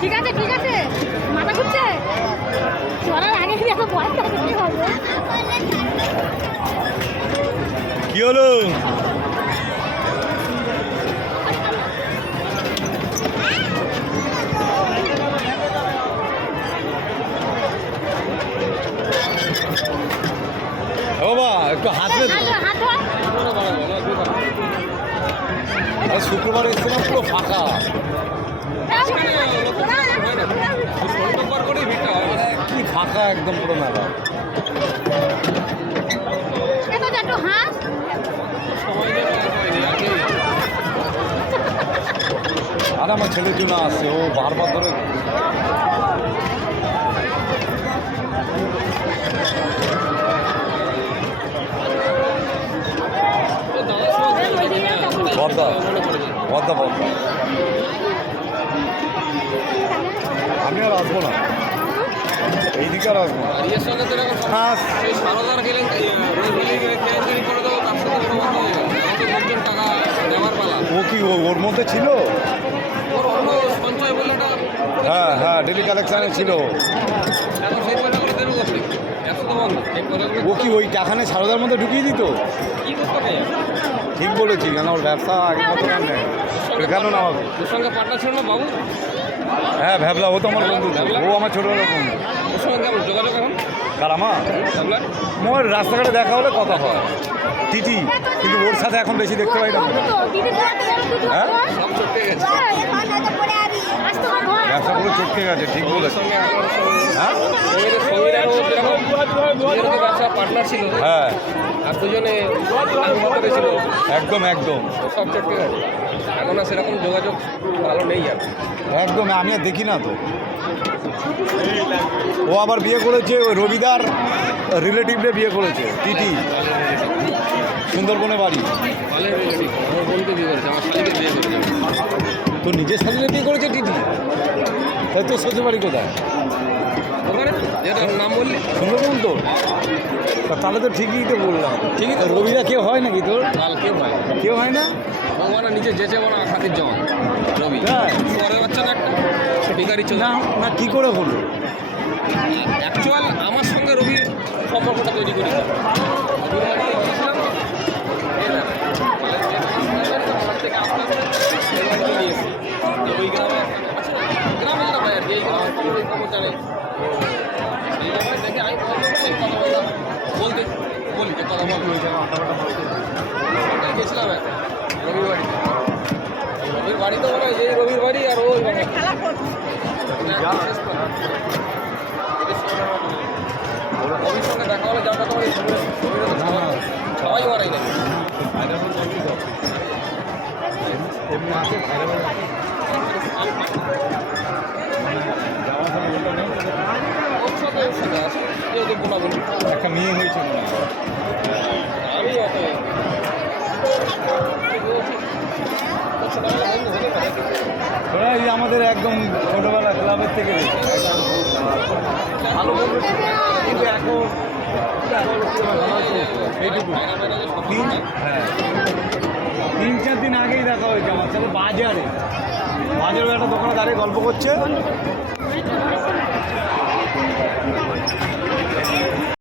ঠিক আছে ঠিক আছে। মাথা ঘুরছে। চলার আগে কি এত ভয় থাকে কি হলো? বাবা একটু হাসবে শুক্রবার এসেছিলাম পুরো ফাঁকা। ফাঁকা একদম পুরো মেলা। আর আমার ছেলের জন্য আসছে ও বারবার ধরে পদ্মা পদ্মা পদ্মা। আমি আর আসব না। এইদিকে হ্যাঁ। ও কি ওর মধ্যে ছিল? হ্যাঁ হ্যাঁ ডেলি কালেকশানে ছিল ও। কি ওই টাকানে সারদার মধ্যে ঢুকিয়ে দিত? ঠিক বলেছি কেন ওর ব্যবসা আগে মতো নেই কেন না হবে? ওর সঙ্গে পার্টনার ছিল না বাবু? হ্যাঁ ভ্যাবলা ও তো আমার বন্ধু ও আমার ছোটোবেলার বন্ধু। ওর সঙ্গে কেমন? যোগাযোগ এখন? কার আমার মোর রাস্তাঘাটে দেখা হলে কথা হয়। টিটি কিন্তু ওর সাথে এখন বেশি দেখতে পাই না। হ্যাঁ? ধর। ব্যবসা পুরো চটকে গেছে ঠিক বলেছে হ্যাঁ? হ্যাঁ। আর দুজনে ছিল। একদম একদম। সব চটকে গেছে এখন আর সেরকম যোগাযোগ ভালো নেই আর। একদম আমি আর দেখি না তো। ও আবার বিয়ে করেছে ওই রবিদার রিলেটিভরে বিয়ে করেছে টিটি সুন্দরবনে বাড়ি। তো নিজের শালীরে বিয়ে করেছে টিটি তো শ্বশুর বাড়ি কোথায়? নাম বললি সুন্দরবন তো? তাহলে তো ঠিকই তো বললাম। ঠিকই তো রবিদা কেউ হয় নাকি তোর? কালকে ভাই কেউ হয় না? ভগবানের নিচে যেচে বড় খাতির জমা রবি? পরের বাচ্চা না একটা ভিকারি চলে। না না কী করে হলো? অ্যাকচুয়াল আমার সঙ্গে রবির সম্পর্কটা তৈরি করি রবির বাড়িতে গিয়েছিলাম, এই না, মালের যে মালের থেকে আস্তে আস্তে এই বাড়িতে নিয়ে এসেছি। তো ওই গ্রামে আছে না, গ্রামে যেটা হয় আর কি, এই গ্রামে কি ওই খবর জানে। এই গ্রামে দেখে আমি বললাম, এই কথা বললাম, বলতে বাড়ি তো মনে এই রবির আর ওই বাড়ি খেলা রবির সঙ্গে দেখা হলে যার কথা বলি রবির রবির তো সবাই সবাই মারাই না ওর সাথে ওর সাথে আছে কেউ তো বোনা বলি একটা মেয়ে হয়েছে মনে এই আমাদের একদম ছোটোবেলা ক্লাবের থেকে কিন্তু এখন তিন হ্যাঁ। তিন চার দিন আগেই দেখা হয়েছে আমার। সাথে বাজারে। বাজারে একটা দোকানে দাঁড়িয়ে গল্প করছে।